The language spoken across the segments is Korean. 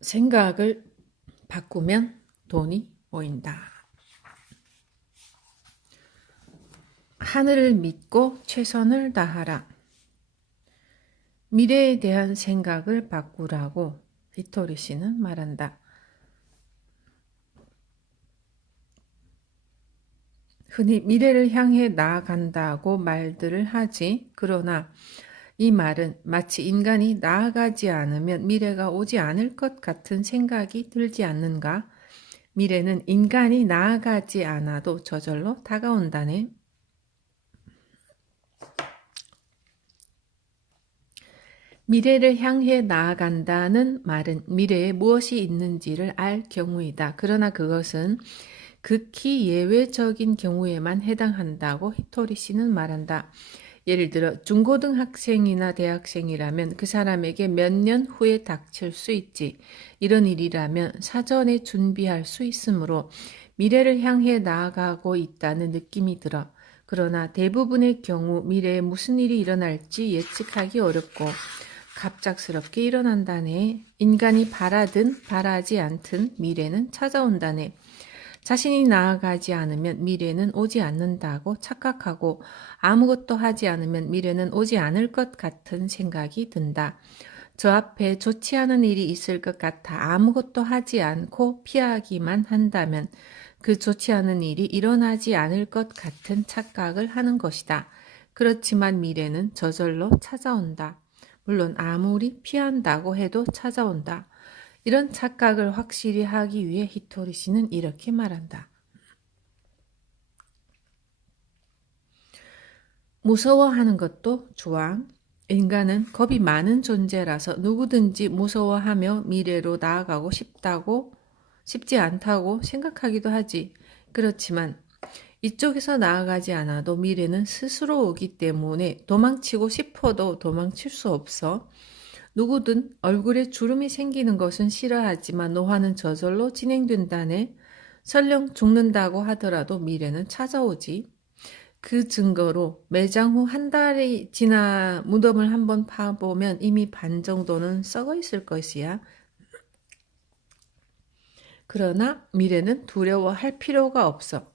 생각을 바꾸면 돈이 모인다. 하늘을 믿고 최선을 다하라. 미래에 대한 생각을 바꾸라고 히토리 씨는 말한다. 흔히 미래를 향해 나아간다고 말들을 하지. 그러나 이 말은 마치 인간이 나아가지 않으면 미래가 오지 않을 것 같은 생각이 들지 않는가? 미래는 인간이 나아가지 않아도 저절로 다가온다네. 미래를 향해 나아간다는 말은 미래에 무엇이 있는지를 알 경우이다. 그러나 그것은 극히 예외적인 경우에만 해당한다고 히토리 씨는 말한다. 예를 들어 중고등학생이나 대학생이라면 그 사람에게 몇 년 후에 닥칠 수 있지. 이런 일이라면 사전에 준비할 수 있으므로 미래를 향해 나아가고 있다는 느낌이 들어. 그러나 대부분의 경우 미래에 무슨 일이 일어날지 예측하기 어렵고 갑작스럽게 일어난다네. 인간이 바라든 바라지 않든 미래는 찾아온다네. 자신이 나아가지 않으면 미래는 오지 않는다고 착각하고 아무것도 하지 않으면 미래는 오지 않을 것 같은 생각이 든다. 저 앞에 좋지 않은 일이 있을 것 같아 아무것도 하지 않고 피하기만 한다면 그 좋지 않은 일이 일어나지 않을 것 같은 착각을 하는 것이다. 그렇지만 미래는 저절로 찾아온다. 물론 아무리 피한다고 해도 찾아온다. 이런 착각을 확실히 하기 위해 히토리 씨는 이렇게 말한다. 무서워하는 것도 좋아. 인간은 겁이 많은 존재라서 누구든지 무서워하며 미래로 나아가고 싶지 않다고 생각하기도 하지. 그렇지만 이쪽에서 나아가지 않아도 미래는 스스로 오기 때문에 도망치고 싶어도 도망칠 수 없어. 누구든 얼굴에 주름이 생기는 것은 싫어하지만 노화는 저절로 진행된다네. 설령 죽는다고 하더라도 미래는 찾아오지. 그 증거로 매장 후 한 달이 지나 무덤을 한번 파보면 이미 반 정도는 썩어 있을 것이야. 그러나 미래는 두려워할 필요가 없어.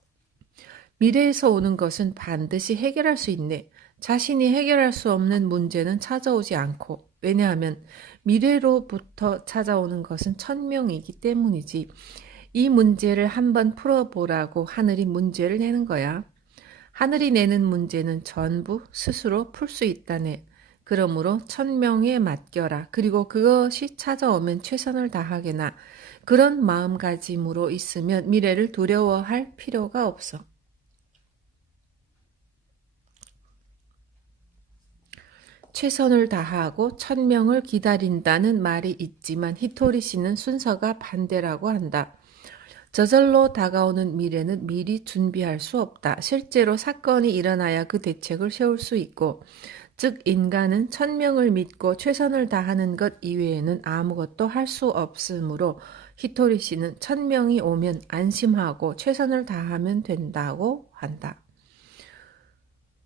미래에서 오는 것은 반드시 해결할 수 있네. 자신이 해결할 수 없는 문제는 찾아오지 않고, 왜냐하면 미래로부터 찾아오는 것은 천명이기 때문이지. 이 문제를 한번 풀어보라고 하늘이 문제를 내는 거야. 하늘이 내는 문제는 전부 스스로 풀 수 있다네. 그러므로 천명에 맡겨라. 그리고 그것이 찾아오면 최선을 다하게나. 그런 마음가짐으로 있으면 미래를 두려워할 필요가 없어. 최선을 다하고 천명을 기다린다는 말이 있지만 히토리 씨는 순서가 반대라고 한다. 저절로 다가오는 미래는 미리 준비할 수 없다. 실제로 사건이 일어나야 그 대책을 세울 수 있고, 즉 인간은 천명을 믿고 최선을 다하는 것 이외에는 아무것도 할 수 없으므로 히토리 씨는 천명이 오면 안심하고 최선을 다하면 된다고 한다.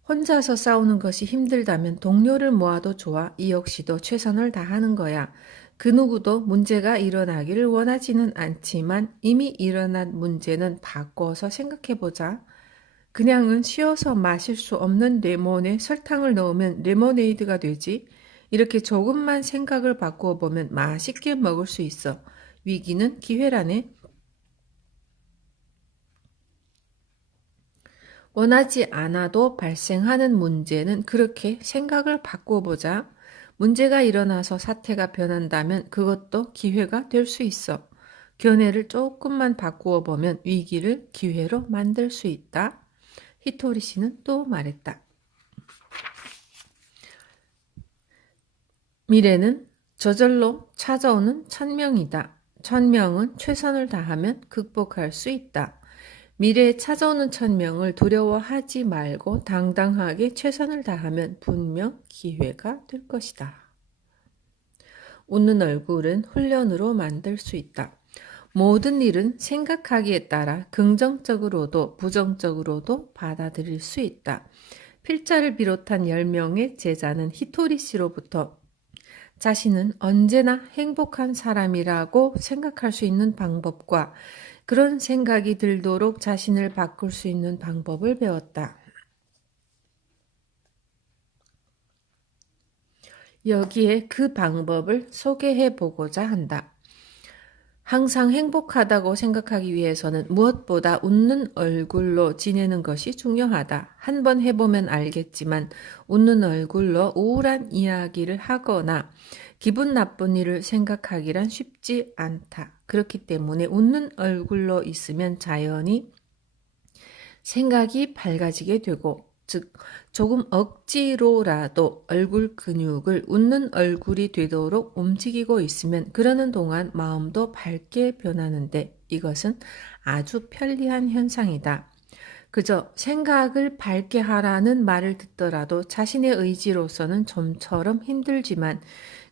혼자서 싸우는 것이 힘들다면 동료를 모아도 좋아. 이 역시도 최선을 다하는 거야. 그 누구도 문제가 일어나기를 원하지는 않지만 이미 일어난 문제는 바꿔서 생각해보자. 그냥은 쉬어서 마실 수 없는 레몬에 설탕을 넣으면 레모네이드가 되지. 이렇게 조금만 생각을 바꾸어 보면 맛있게 먹을 수 있어. 위기는 기회라네. 원하지 않아도 발생하는 문제는 그렇게 생각을 바꿔보자. 문제가 일어나서 사태가 변한다면 그것도 기회가 될 수 있어. 견해를 조금만 바꾸어 보면 위기를 기회로 만들 수 있다. 히토리 씨는 또 말했다. 미래는 저절로 찾아오는 천명이다. 천명은 최선을 다하면 극복할 수 있다. 미래에 찾아오는 천명을 두려워하지 말고 당당하게 최선을 다하면 분명 기회가 될 것이다. 웃는 얼굴은 훈련으로 만들 수 있다. 모든 일은 생각하기에 따라 긍정적으로도 부정적으로도 받아들일 수 있다. 필자를 비롯한 10명의 제자는 히토리 씨로부터 자신은 언제나 행복한 사람이라고 생각할 수 있는 방법과 그런 생각이 들도록 자신을 바꿀 수 있는 방법을 배웠다. 여기에 그 방법을 소개해 보고자 한다. 항상 행복하다고 생각하기 위해서는 무엇보다 웃는 얼굴로 지내는 것이 중요하다. 한번 해보면 알겠지만 웃는 얼굴로 우울한 이야기를 하거나 기분 나쁜 일을 생각하기란 쉽지 않다. 그렇기 때문에 웃는 얼굴로 있으면 자연히 생각이 밝아지게 되고, 즉 조금 억지로라도 얼굴 근육을 웃는 얼굴이 되도록 움직이고 있으면 그러는 동안 마음도 밝게 변하는데 이것은 아주 편리한 현상이다. 그저 생각을 밝게 하라는 말을 듣더라도 자신의 의지로서는 좀처럼 힘들지만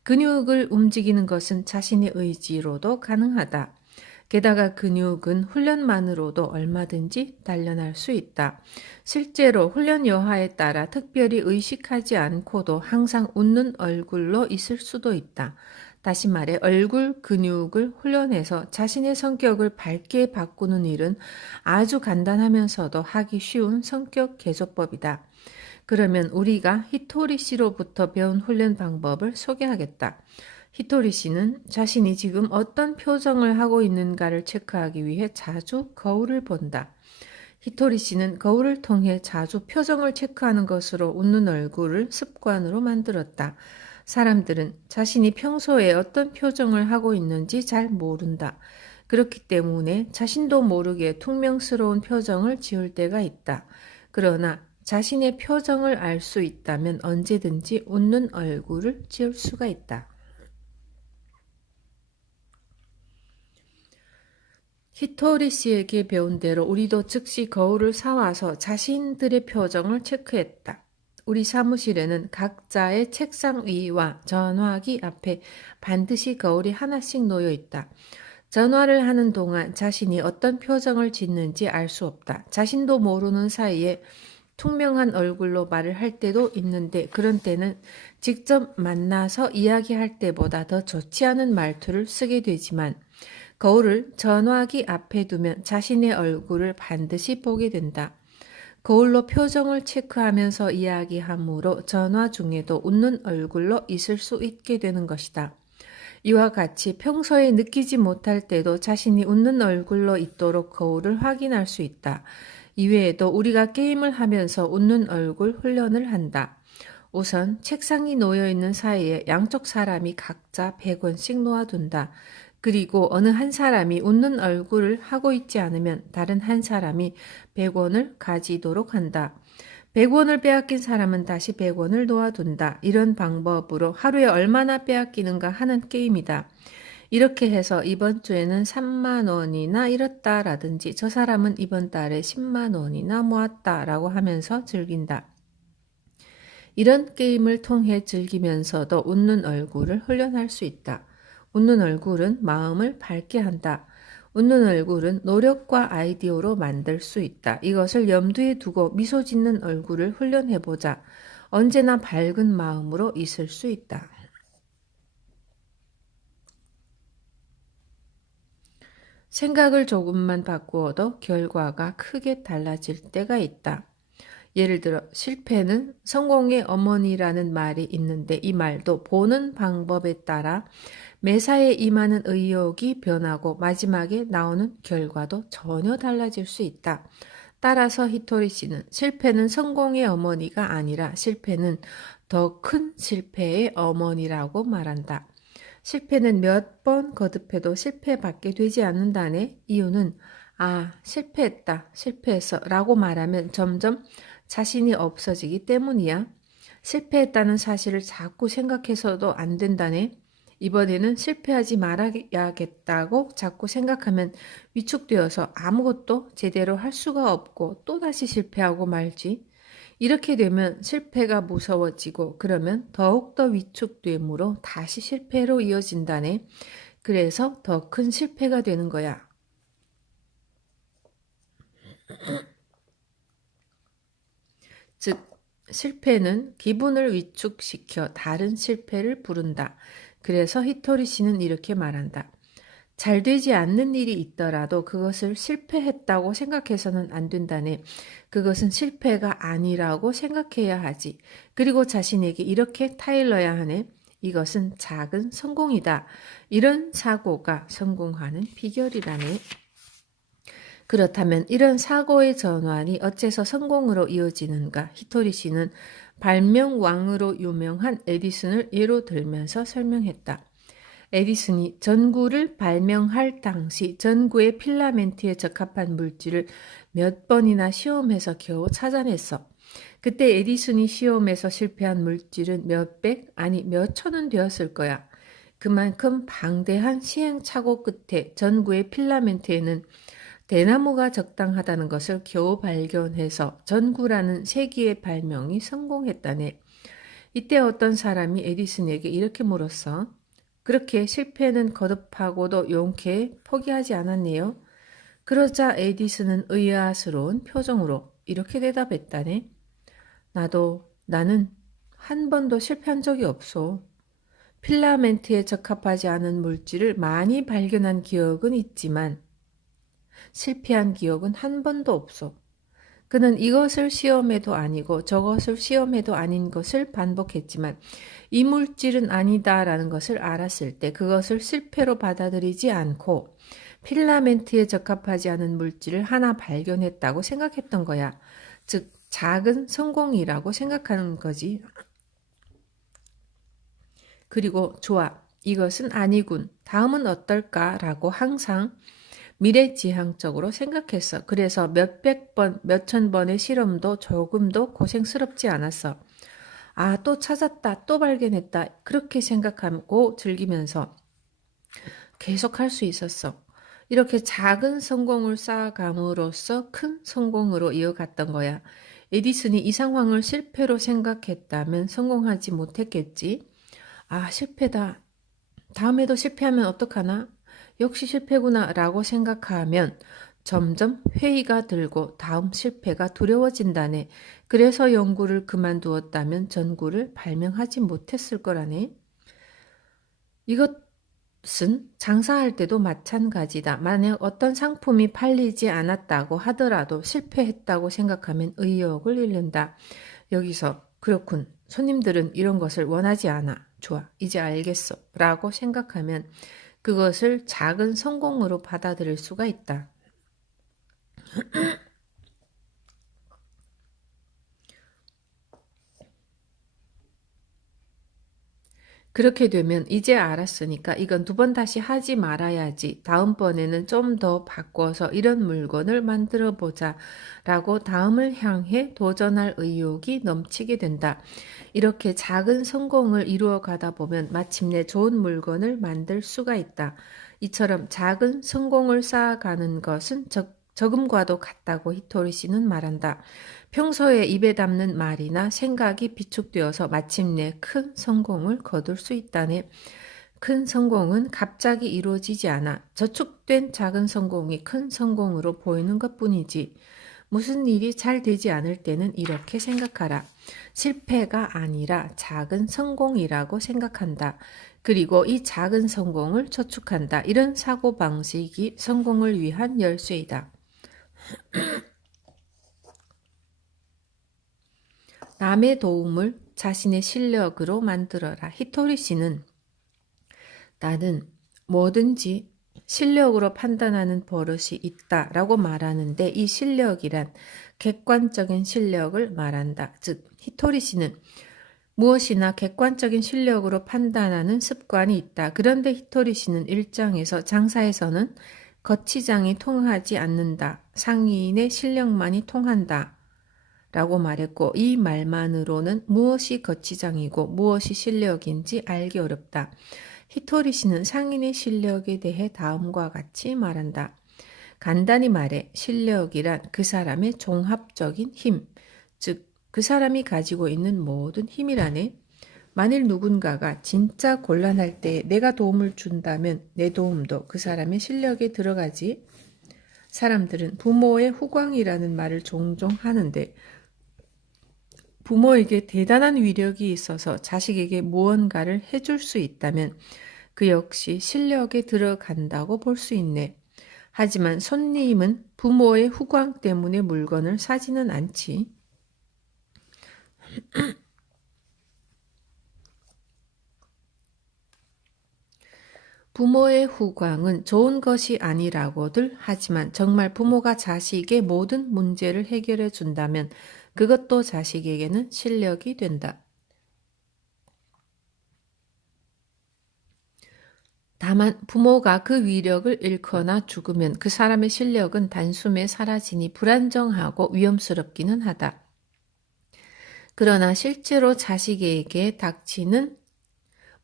근육을 움직이는 것은 자신의 의지로도 가능하다. 게다가 근육은 훈련만으로도 얼마든지 단련할 수 있다. 실제로 훈련 여하에 따라 특별히 의식하지 않고도 항상 웃는 얼굴로 있을 수도 있다. 다시 말해 얼굴 근육을 훈련해서 자신의 성격을 밝게 바꾸는 일은 아주 간단하면서도 하기 쉬운 성격 개조법이다. 그러면 우리가 히토리 씨로부터 배운 훈련 방법을 소개하겠다. 히토리 씨는 자신이 지금 어떤 표정을 하고 있는가를 체크하기 위해 자주 거울을 본다. 히토리 씨는 거울을 통해 자주 표정을 체크하는 것으로 웃는 얼굴을 습관으로 만들었다. 사람들은 자신이 평소에 어떤 표정을 하고 있는지 잘 모른다. 그렇기 때문에 자신도 모르게 퉁명스러운 표정을 지을 때가 있다. 그러나 자신의 표정을 알 수 있다면 언제든지 웃는 얼굴을 지을 수가 있다. 히토리 씨에게 배운 대로 우리도 즉시 거울을 사와서 자신들의 표정을 체크했다. 우리 사무실에는 각자의 책상 위와 전화기 앞에 반드시 거울이 하나씩 놓여 있다. 전화를 하는 동안 자신이 어떤 표정을 짓는지 알 수 없다. 자신도 모르는 사이에 투명한 얼굴로 말을 할 때도 있는데 그런 때는 직접 만나서 이야기할 때보다 더 좋지 않은 말투를 쓰게 되지만 거울을 전화기 앞에 두면 자신의 얼굴을 반드시 보게 된다. 거울로 표정을 체크하면서 이야기하므로 전화 중에도 웃는 얼굴로 있을 수 있게 되는 것이다. 이와 같이 평소에 느끼지 못할 때도 자신이 웃는 얼굴로 있도록 거울을 확인할 수 있다. 이외에도 우리가 게임을 하면서 웃는 얼굴 훈련을 한다. 우선 책상이 놓여 있는 사이에 양쪽 사람이 각자 100원씩 놓아둔다. 그리고 어느 한 사람이 웃는 얼굴을 하고 있지 않으면 다른 한 사람이 100원을 가지도록 한다. 100원을 빼앗긴 사람은 다시 100원을 놓아둔다. 이런 방법으로 하루에 얼마나 빼앗기는가 하는 게임이다. 이렇게 해서 이번 주에는 3만 원이나 잃었다라든지 저 사람은 이번 달에 10만 원이나 모았다라고 하면서 즐긴다. 이런 게임을 통해 즐기면서도 웃는 얼굴을 훈련할 수 있다. 웃는 얼굴은 마음을 밝게 한다. 웃는 얼굴은 노력과 아이디어로 만들 수 있다. 이것을 염두에 두고 미소 짓는 얼굴을 훈련해보자. 언제나 밝은 마음으로 있을 수 있다. 생각을 조금만 바꾸어도 결과가 크게 달라질 때가 있다. 예를 들어 실패는 성공의 어머니라는 말이 있는데 이 말도 보는 방법에 따라 매사에 임하는 의욕이 변하고 마지막에 나오는 결과도 전혀 달라질 수 있다. 따라서 히토리 씨는 실패는 성공의 어머니가 아니라 실패는 더 큰 실패의 어머니라고 말한다. 실패는 몇 번 거듭해도 실패밖에 되지 않는다네. 이유는 실패했다, 실패했어 라고 말하면 점점 자신이 없어지기 때문이야. 실패했다는 사실을 자꾸 생각해서도 안 된다네. 이번에는 실패하지 말아야겠다고 자꾸 생각하면 위축되어서 아무것도 제대로 할 수가 없고 또다시 실패하고 말지. 이렇게 되면 실패가 무서워지고 그러면 더욱더 위축되므로 다시 실패로 이어진다네. 그래서 더 큰 실패가 되는 거야. 즉, 실패는 기분을 위축시켜 다른 실패를 부른다. 그래서 히토리 씨는 이렇게 말한다. 잘 되지 않는 일이 있더라도 그것을 실패했다고 생각해서는 안 된다네. 그것은 실패가 아니라고 생각해야 하지. 그리고 자신에게 이렇게 타일러야 하네. 이것은 작은 성공이다. 이런 사고가 성공하는 비결이라네. 그렇다면 이런 사고의 전환이 어째서 성공으로 이어지는가? 히토리 씨는 발명왕으로 유명한 에디슨을 예로 들면서 설명했다. 에디슨이 전구를 발명할 당시 전구의 필라멘트에 적합한 물질을 몇 번이나 시험해서 겨우 찾아냈어. 그때 에디슨이 시험에서 실패한 물질은 몇백, 아니 몇천은 되었을 거야. 그만큼 방대한 시행착오 끝에 전구의 필라멘트에는 대나무가 적당하다는 것을 겨우 발견해서 전구라는 세기의 발명이 성공했다네. 이때 어떤 사람이 에디슨에게 이렇게 물었어. 그렇게 실패는 거듭하고도 용케 포기하지 않았네요. 그러자 에디슨은 의아스러운 표정으로 이렇게 대답했다네. 나는 한 번도 실패한 적이 없어. 필라멘트에 적합하지 않은 물질을 많이 발견한 기억은 있지만 실패한 기억은 한 번도 없어. 그는 이것을 시험해도 아니고 저것을 시험해도 아닌 것을 반복했지만 이 물질은 아니다라는 것을 알았을 때 그것을 실패로 받아들이지 않고 필라멘트에 적합하지 않은 물질을 하나 발견했다고 생각했던 거야. 즉 작은 성공이라고 생각하는 거지. 그리고 좋아, 이것은 아니군. 다음은 어떨까라고 항상 미래지향적으로 생각했어. 그래서 몇백 번, 몇천 번의 실험도 조금도 고생스럽지 않았어. 아, 또 찾았다, 또 발견했다. 그렇게 생각하고 즐기면서 계속 할 수 있었어. 이렇게 작은 성공을 쌓아감으로써 큰 성공으로 이어갔던 거야. 에디슨이 이 상황을 실패로 생각했다면 성공하지 못했겠지. 아, 실패다. 다음에도 실패하면 어떡하나? 역시 실패구나 라고 생각하면 점점 회의가 들고 다음 실패가 두려워진다네. 그래서 연구를 그만두었다면 전구를 발명하지 못했을 거라네. 이것은 장사할 때도 마찬가지다. 만약 어떤 상품이 팔리지 않았다고 하더라도 실패했다고 생각하면 의욕을 잃는다. 여기서 그렇군. 손님들은 이런 것을 원하지 않아. 좋아, 이제 알겠어. 라고 생각하면 그것을 작은 성공으로 받아들일 수가 있다. 그렇게 되면 이제 알았으니까 이건 두 번 다시 하지 말아야지. 다음번에는 좀 더 바꿔서 이런 물건을 만들어 보자. 라고 다음을 향해 도전할 의욕이 넘치게 된다. 이렇게 작은 성공을 이루어 가다 보면 마침내 좋은 물건을 만들 수가 있다. 이처럼 작은 성공을 쌓아가는 것은 적음과도 같다고 히토리 씨는 말한다. 평소에 입에 담는 말이나 생각이 비축되어서 마침내 큰 성공을 거둘 수 있다네. 큰 성공은 갑자기 이루어지지 않아. 저축된 작은 성공이 큰 성공으로 보이는 것뿐이지. 무슨 일이 잘 되지 않을 때는 이렇게 생각하라. 실패가 아니라 작은 성공이라고 생각한다. 그리고 이 작은 성공을 저축한다. 이런 사고방식이 성공을 위한 열쇠이다. 남의 도움을 자신의 실력으로 만들어라. 히토리 씨는 나는 뭐든지 실력으로 판단하는 버릇이 있다라고 말하는데 이 실력이란 객관적인 실력을 말한다. 즉 히토리 씨는 무엇이나 객관적인 실력으로 판단하는 습관이 있다. 그런데 히토리 씨는 일장에서 장사에서는 거치장이 통하지 않는다. 상인의 실력만이 통한다. 라고 말했고 이 말만으로는 무엇이 거치장이고 무엇이 실력인지 알기 어렵다. 히토리 씨는 상인의 실력에 대해 다음과 같이 말한다. 간단히 말해 실력이란 그 사람의 종합적인 힘, 즉 그 사람이 가지고 있는 모든 힘이라네. 만일 누군가가 진짜 곤란할 때 내가 도움을 준다면 내 도움도 그 사람의 실력에 들어가지. 사람들은 부모의 후광이라는 말을 종종 하는데 부모에게 대단한 위력이 있어서 자식에게 무언가를 해줄 수 있다면 그 역시 실력에 들어간다고 볼 수 있네. 하지만 손님은 부모의 후광 때문에 물건을 사지는 않지. 부모의 후광은 좋은 것이 아니라고들 하지만 정말 부모가 자식의 모든 문제를 해결해 준다면 그것도 자식에게는 실력이 된다. 다만 부모가 그 위력을 잃거나 죽으면 그 사람의 실력은 단숨에 사라지니 불안정하고 위험스럽기는 하다. 그러나 실제로 자식에게 닥치는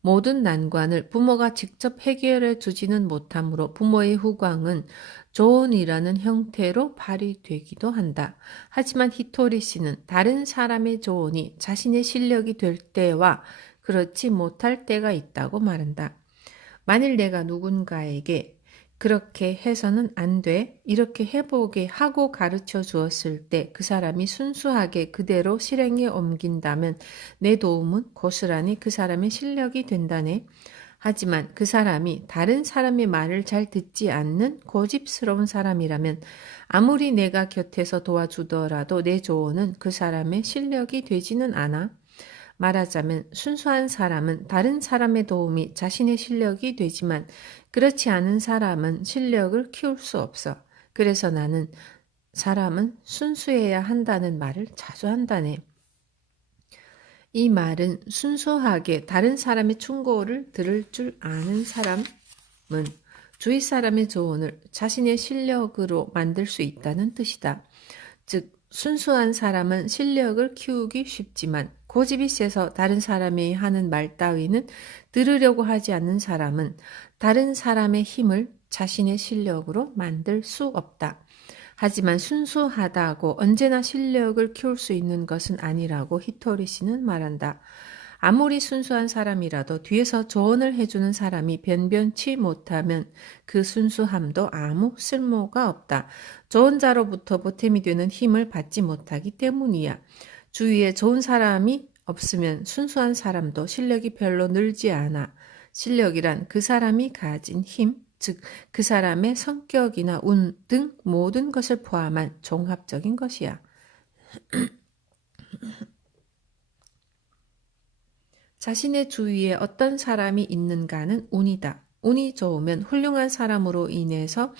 모든 난관을 부모가 직접 해결해 주지는 못하므로 부모의 후광은 조언이라는 형태로 발휘되기도 한다. 하지만 히토리 씨는 다른 사람의 조언이 자신의 실력이 될 때와 그렇지 못할 때가 있다고 말한다. 만일 내가 누군가에게 그렇게 해서는 안 돼, 이렇게 해보게 하고 가르쳐 주었을 때 그 사람이 순수하게 그대로 실행에 옮긴다면 내 도움은 고스란히 그 사람의 실력이 된다네. 하지만 그 사람이 다른 사람의 말을 잘 듣지 않는 고집스러운 사람이라면 아무리 내가 곁에서 도와주더라도 내 조언은 그 사람의 실력이 되지는 않아. 말하자면 순수한 사람은 다른 사람의 도움이 자신의 실력이 되지만 그렇지 않은 사람은 실력을 키울 수 없어. 그래서 나는 사람은 순수해야 한다는 말을 자주 한다네. 이 말은 순수하게 다른 사람의 충고를 들을 줄 아는 사람은 주위 사람의 조언을 자신의 실력으로 만들 수 있다는 뜻이다. 즉, 순수한 사람은 실력을 키우기 쉽지만 고집이 세서 다른 사람이 하는 말 따위는 들으려고 하지 않는 사람은 다른 사람의 힘을 자신의 실력으로 만들 수 없다. 하지만 순수하다고 언제나 실력을 키울 수 있는 것은 아니라고 히토리 씨는 말한다. 아무리 순수한 사람이라도 뒤에서 조언을 해주는 사람이 변변치 못하면 그 순수함도 아무 쓸모가 없다. 조언자로부터 보탬이 되는 힘을 받지 못하기 때문이야. 주위에 좋은 사람이 없으면 순수한 사람도 실력이 별로 늘지 않아. 실력이란 그 사람이 가진 힘, 즉 그 사람의 성격이나 운 등 모든 것을 포함한 종합적인 것이야. 자신의 주위에 어떤 사람이 있는가는 운이다. 운이 좋으면 훌륭한 사람으로 인해서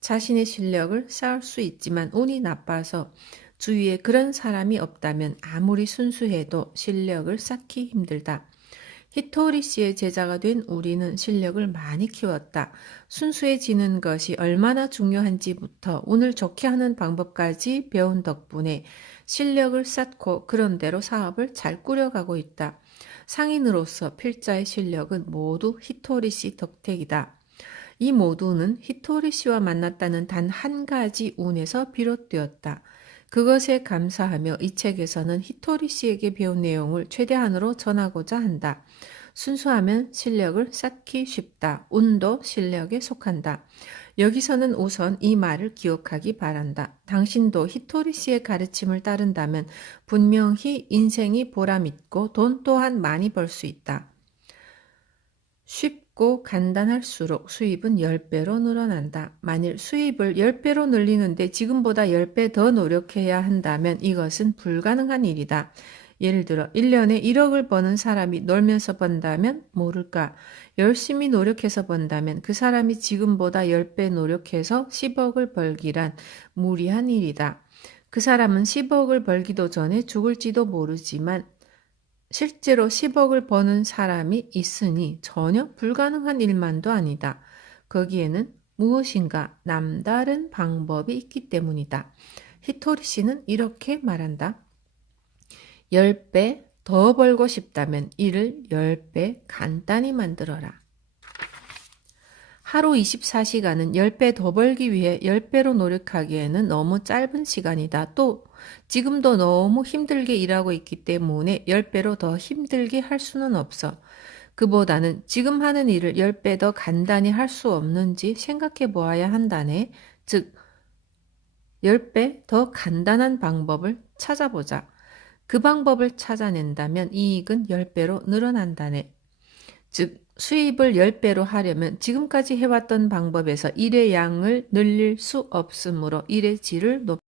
자신의 실력을 쌓을 수 있지만 운이 나빠서 주위에 그런 사람이 없다면 아무리 순수해도 실력을 쌓기 힘들다. 히토리 씨의 제자가 된 우리는 실력을 많이 키웠다. 순수해지는 것이 얼마나 중요한지부터 운을 좋게 하는 방법까지 배운 덕분에 실력을 쌓고 그런대로 사업을 잘 꾸려가고 있다. 상인으로서 필자의 실력은 모두 히토리 씨 덕택이다. 이 모두는 히토리 씨와 만났다는 단 한 가지 운에서 비롯되었다. 그것에 감사하며 이 책에서는 히토리 씨에게 배운 내용을 최대한으로 전하고자 한다. 순수하면 실력을 쌓기 쉽다. 운도 실력에 속한다. 여기서는 우선 이 말을 기억하기 바란다. 당신도 히토리 씨의 가르침을 따른다면 분명히 인생이 보람있고 돈 또한 많이 벌 수 있다. 쉽고 간단할수록 수입은 10배로 늘어난다. 만일 수입을 10배로 늘리는데 지금보다 10배 더 노력해야 한다면 이것은 불가능한 일이다. 예를 들어 1년에 1억을 버는 사람이 놀면서 번다면 모를까. 열심히 노력해서 번다면 그 사람이 지금보다 10배 노력해서 10억을 벌기란 무리한 일이다. 그 사람은 10억을 벌기도 전에 죽을지도 모르지만 실제로 10억을 버는 사람이 있으니 전혀 불가능한 일만도 아니다. 거기에는 무엇인가 남다른 방법이 있기 때문이다. 히토리 씨는 이렇게 말한다. 10배 더 벌고 싶다면 일을 10배 간단히 만들어라. 하루 24시간은 10배 더 벌기 위해 10배로 노력하기에는 너무 짧은 시간이다. 또 지금도 너무 힘들게 일하고 있기 때문에 10배로 더 힘들게 할 수는 없어. 그보다는 지금 하는 일을 10배 더 간단히 할 수 없는지 생각해 보아야 한다네. 즉 10배 더 간단한 방법을 찾아보자. 그 방법을 찾아낸다면 이익은 10배로 늘어난다네. 즉, 수입을 10배로 하려면 지금까지 해왔던 방법에서 일의 양을 늘릴 수 없으므로 일의 질을